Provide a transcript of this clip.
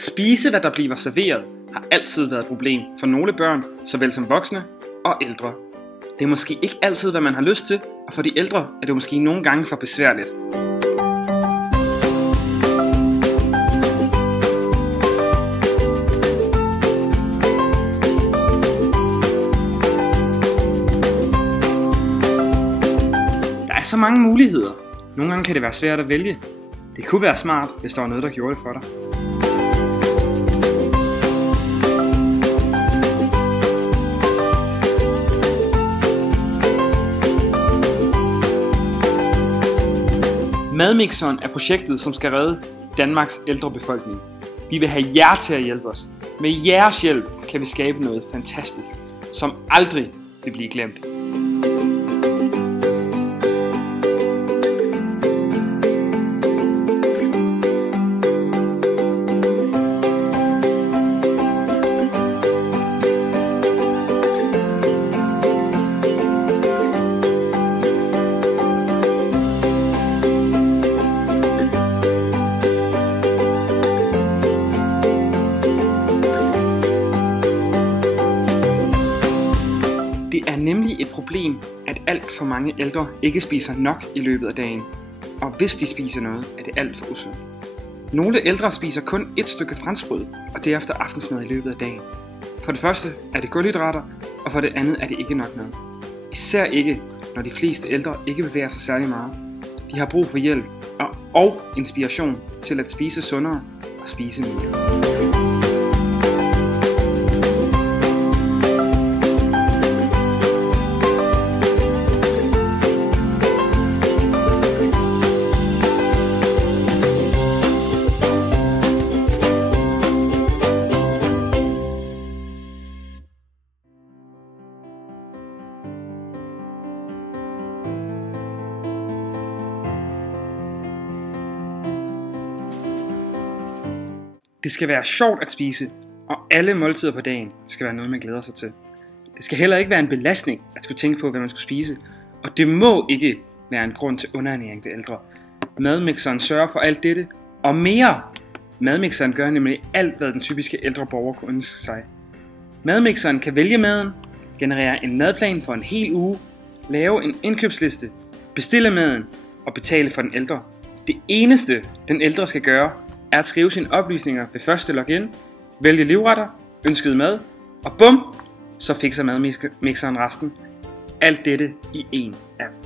spise, hvad der bliver serveret, har altid været et problem for nogle børn, såvel som voksne og ældre. Det er måske ikke altid, hvad man har lyst til, og for de ældre er det måske nogle gange for besværligt. Der er så mange muligheder. Nogle gange kan det være svært at vælge. Det kunne være smart, hvis der var noget, der gjorde det for dig. Madmixeren er projektet, som skal redde Danmarks ældre befolkning. Vi vil have jer til at hjælpe os. Med jeres hjælp kan vi skabe noget fantastisk, som aldrig vil blive glemt. Det er nemlig et problem, at alt for mange ældre ikke spiser nok i løbet af dagen. Og hvis de spiser noget, er det alt for usundt. Nogle ældre spiser kun et stykke franskbrød, og derefter aftensmad i løbet af dagen. For det første er det kulhydrater, og for det andet er det ikke nok mad. Især ikke, når de fleste ældre ikke bevæger sig særlig meget. De har brug for hjælp og inspiration til at spise sundere og spise mere. Det skal være sjovt at spise, og alle måltider på dagen skal være noget, man glæder sig til. Det skal heller ikke være en belastning at skulle tænke på, hvad man skulle spise, og det må ikke være en grund til underernæring til ældre. Madmixeren sørger for alt dette og mere. Madmixeren gør nemlig alt, hvad den typiske ældre borger kunne ønske sig. Madmixeren kan vælge maden, generere en madplan for en hel uge, lave en indkøbsliste, bestille maden og betale for den ældre. Det eneste, den ældre skal gøre, er at skrive sine oplysninger ved første login, vælge livretter, ønsket mad, og bum, så fikser madmixeren resten. Alt dette i én app.